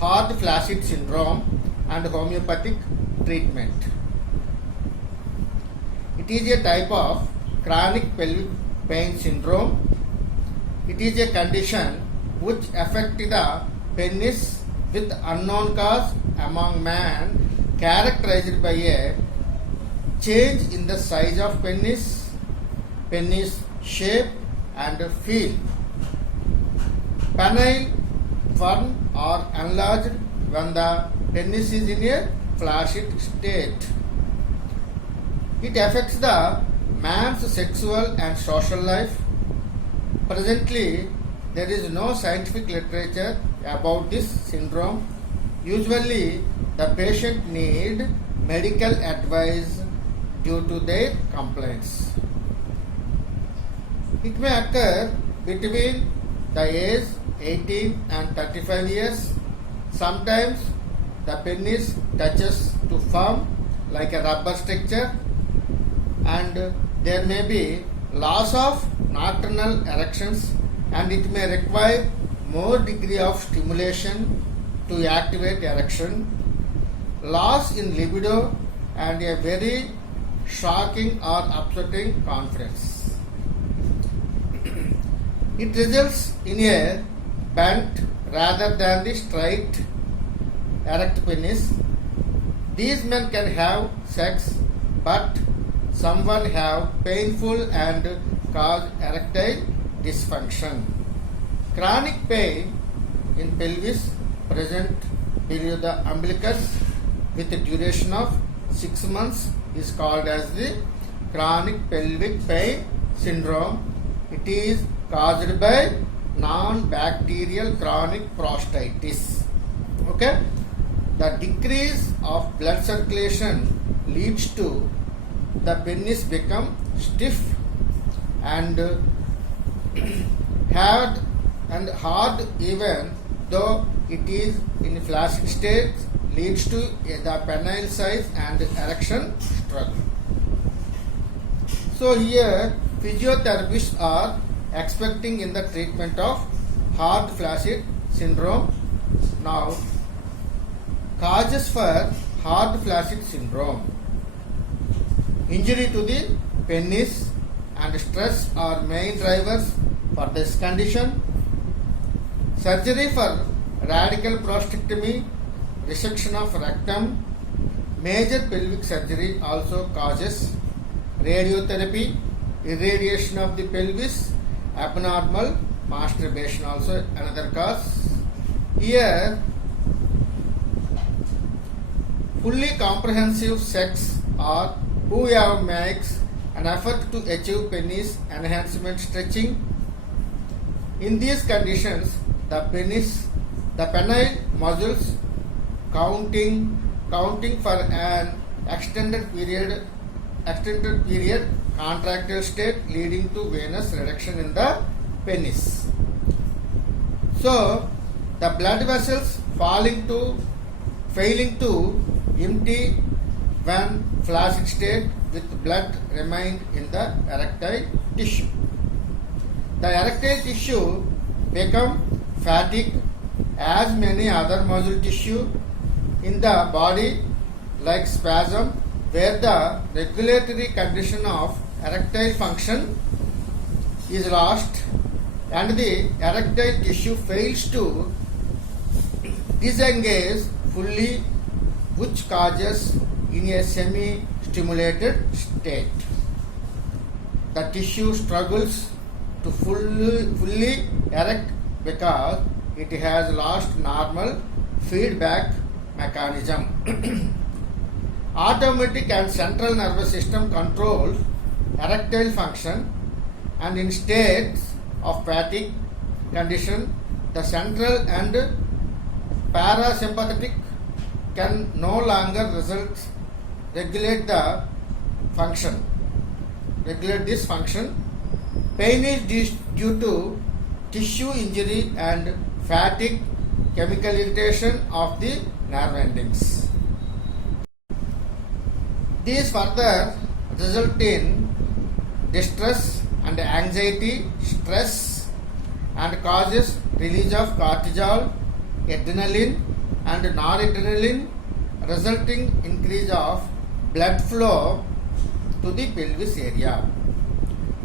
hard flaccid syndrome and homeopathic treatment. It is a type of chronic pelvic pain syndrome. It is a condition which affects the penis with unknown cause among men, characterized by a change in the size of penis, penis shape and feel. Penile firm or enlarged when the penis is in a flaccid state. It affects the man's sexual and social life. Presently, there is no scientific literature about this syndrome. Usually, the patient need medical advice due to their complaints. It may occur between the age 18 and 35 years. Sometimes the penis touches to form like a rubber structure, and there may be loss of nocturnal erections, and it may require more degree of stimulation to activate erection, loss in libido, and a very shocking or upsetting confidence. It results in a bent rather than the straight erect penis. These men can have sex, but someone have painful and cause erectile dysfunction. Chronic pain in pelvis present below the umbilicus with a duration of 6 months is called as the chronic pelvic pain syndrome. It is caused by non-bacterial chronic prostatitis. Okay? The decrease of blood circulation leads to the penis become stiff and hard, even though it is in flaccid state, leads to the penile size and erection struggle. So here physiotherapists are expecting in the treatment of hard flaccid syndrome. Now, causes for hard flaccid syndrome: injury to the penis and stress are main drivers for this condition. Surgery for radical prostatectomy, resection of rectum, major pelvic surgery also causes. Radiotherapy, irradiation of the pelvis, abnormal masturbation also another cause. Here, fully comprehensive sex or whoever makes an effort to achieve penis enhancement stretching. In these conditions, the penile muscles counting for an extended period contractile state, leading to venous reduction in the penis. So the blood vessels failing to empty when flaccid state, with blood remain in the erectile tissue. The erectile tissue become fatigue as many other muscle tissue in the body, like spasm, where the regulatory condition of erectile function is lost and the erectile tissue fails to disengage fully, which causes in a semi-stimulated state. The tissue struggles to fully erect because it has lost normal feedback mechanism. Automatic and central nervous system controls erectile function, and in states of fatigue condition, the central and parasympathetic can no longer regulate this function. Pain is due to tissue injury and fatigue, chemical irritation of the nerve endings. These further result in distress and anxiety, stress, and causes release of cortisol, adrenaline, and noradrenaline, resulting increase of blood flow to the pelvis area.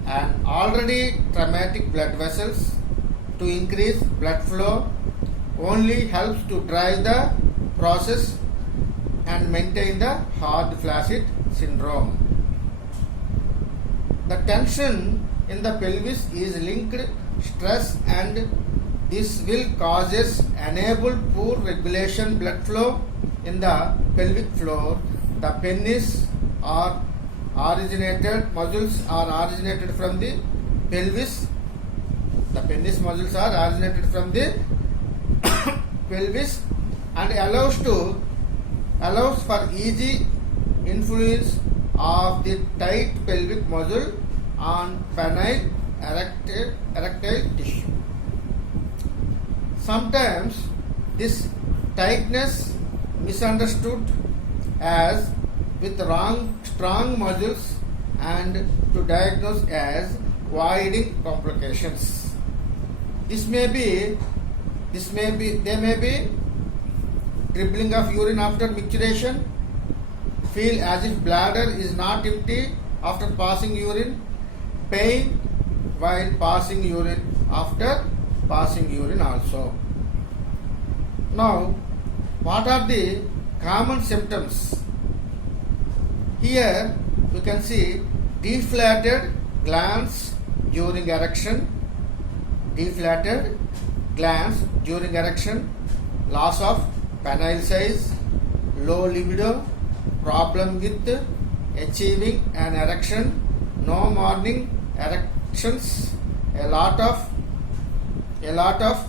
And already traumatic blood vessels to increase blood flow only helps to drive the process and maintain the hard flaccid syndrome. The tension in the pelvis is linked stress, and this will causes enable poor regulation blood flow in the pelvic floor. The penis or originated muscles are originated from the pelvis. The penis muscles are originated from the pelvis and allows for easy influence of the tight pelvic muscle on penile erectile tissue. Sometimes this tightness misunderstood as with strong muscles and to diagnose as voiding complications. There may be dribbling of urine after micturition, feel as if bladder is not empty after passing urine, pain while passing urine, after passing urine also. Now, what are the common symptoms? Here you can see deflated glands during erection, loss of penile size, low libido, problem with achieving an erection, no morning erections, a lot of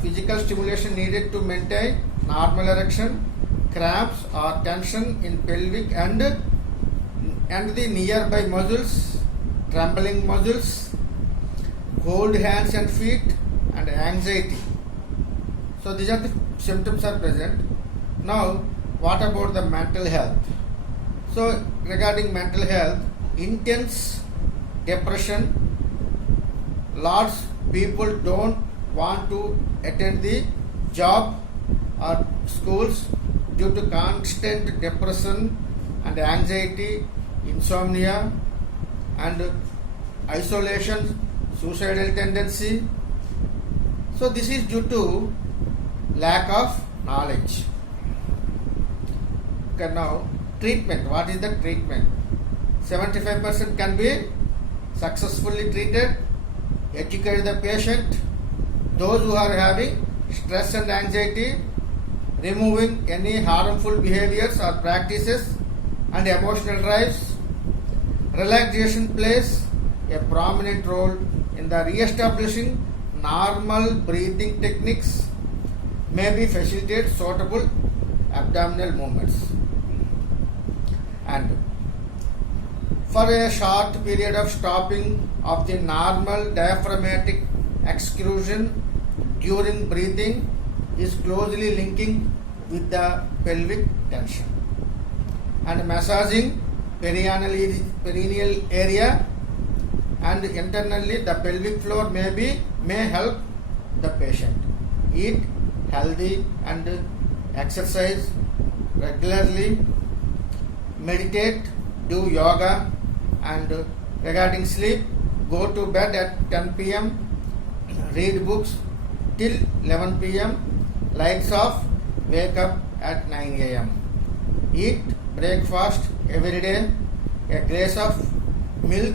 physical stimulation needed to maintain normal erection, cramps or tension in pelvic and the nearby muscles, trembling muscles, cold hands and feet, and anxiety. So these are the symptoms are present. Now, what about the mental health? So regarding mental health, intense depression, lots people don't want to attend the job or schools due to constant depression and anxiety, insomnia and isolation, suicidal tendency. So this is due to lack of knowledge. Okay, now treatment. What is the treatment? 75% can be successfully treated. Educate the patient. Those who are having stress and anxiety, removing any harmful behaviors or practices and emotional drives. Relaxation plays a prominent role in the re-establishing normal breathing techniques, may facilitate suitable abdominal movements. And for a short period of stopping of the normal diaphragmatic excursion during breathing is closely linking with the pelvic tension. And massaging perineal area and internally the pelvic floor may help the patient. Eat healthy and exercise regularly, meditate, do yoga, and regarding sleep, go to bed at 10 p.m., read books till 11 p.m., lights off, wake up at 9 a.m. Eat breakfast every day, a glass of milk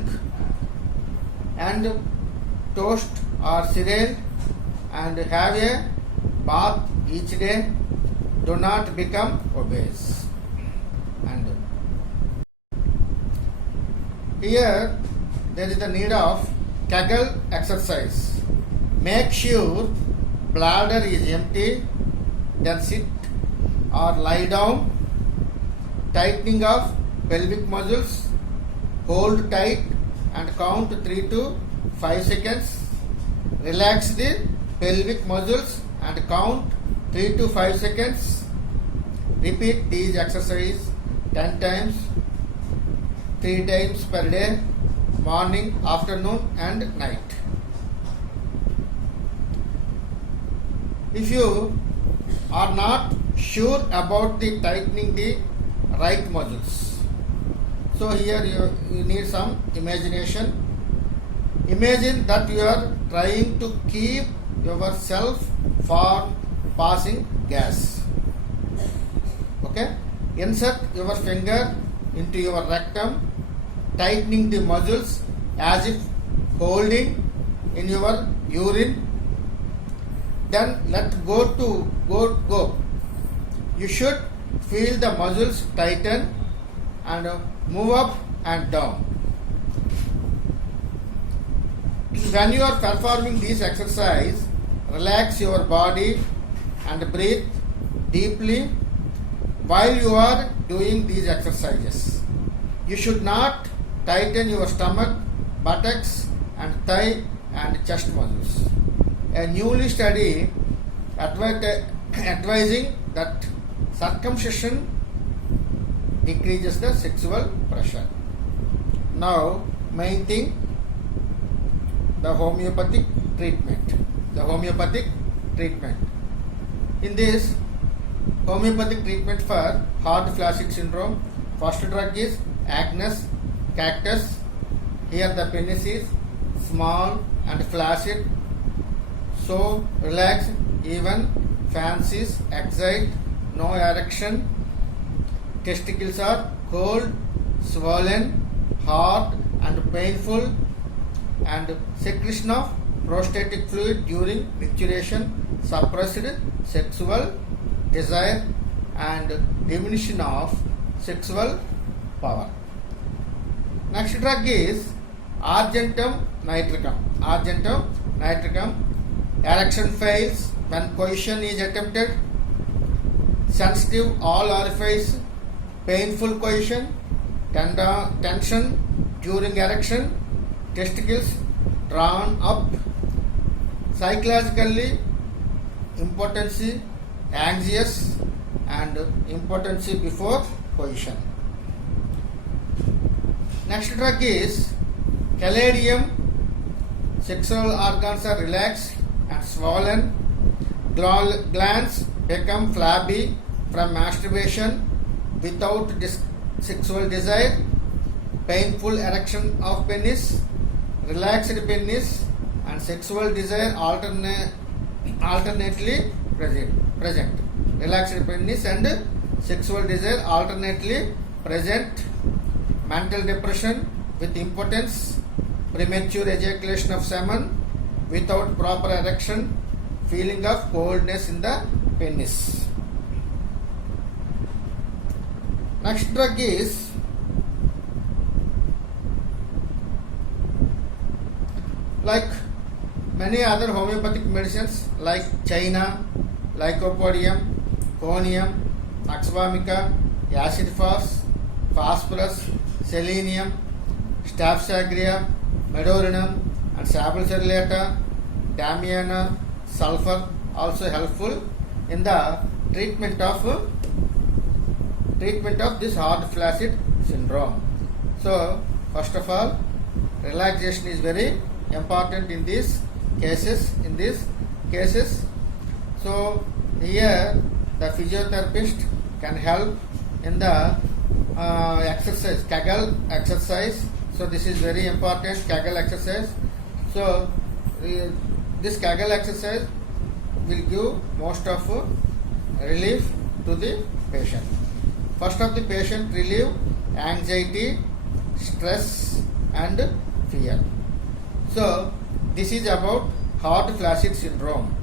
and toast or cereal, and have a bath each day. Do not become obese. And here there is the need of Kegel exercise. Make sure bladder is empty, then sit or lie down. Tightening of pelvic muscles, hold tight and count 3 to 5 seconds. Relax the pelvic muscles and count 3 to 5 seconds. Repeat these exercises 10 times, 3 times per day, morning, afternoon and night. If you are not sure about the tightening the right muscles. So here you need some imagination. Imagine that you are trying to keep yourself from passing gas. Okay? Insert your finger into your rectum, tightening the muscles as if holding in your urine. Then let go. You should feel the muscles tighten and move up and down. When you are performing this exercise, relax your body and breathe deeply while you are doing these exercises. You should not tighten your stomach, buttocks and thigh and chest muscles. A newly study advising that circumcision decreases the sexual pressure. Now, main thing, the homeopathic treatment. In this homeopathic treatment for hard flaccid syndrome, first drug is Agnus cactus. Here the penis is small and flaccid, so relaxed, even fancies, excite, no erection. Testicles are cold, swollen, hard and painful, and secretion of prostatic fluid during menstruation, suppressed sexual desire and diminution of sexual power. Next drug is Argentum nitricum. Erection fails when coition is attempted. Sensitive all orifice, painful coition, tension during erection, testicles drawn up, psychologically impotency, anxious and impotency before coition. Next drug is Caladium. Sexual organs are relaxed and swollen. Glands become flabby from masturbation without sexual desire. Painful erection of penis, relaxed penis and sexual desire alternately present. Relaxed penis and sexual desire alternately present. Mental depression with impotence, premature ejaculation of semen without proper erection, feeling of coldness in the penis. Next drug is like many other homeopathic medicines like China, Lycopodium, Conium, Axvomica, acid phosphorus, selenium, Staphysagria, Medorinum and Sabal cerulata, Damiana, sulfur also helpful in the treatment of this hard flaccid syndrome. So first of all, relaxation is very important in these cases. So here the physiotherapist can help in the exercise, Kegel exercise. So this is very important, Kegel exercise. So this Kegel exercise will give most of relief to the patient. First of the patient relieve anxiety, stress and fear. So this is about hard flaccid syndrome.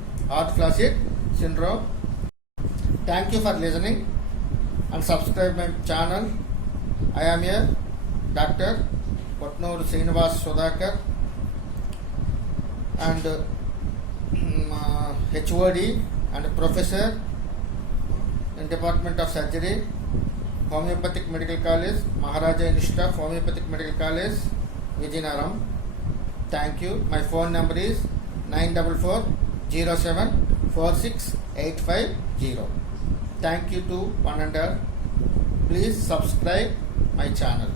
Thank you for listening and subscribe my channel. I am here Dr. Kotnur Srinivas Sudhakar and HOD and Professor in Department of Surgery, Homeopathic Medical College, Maharaja Institute of Homeopathic Medical College, Vijayanaram. Thank you. My phone number is 944074685. Thank you to one and all. Please subscribe my channel.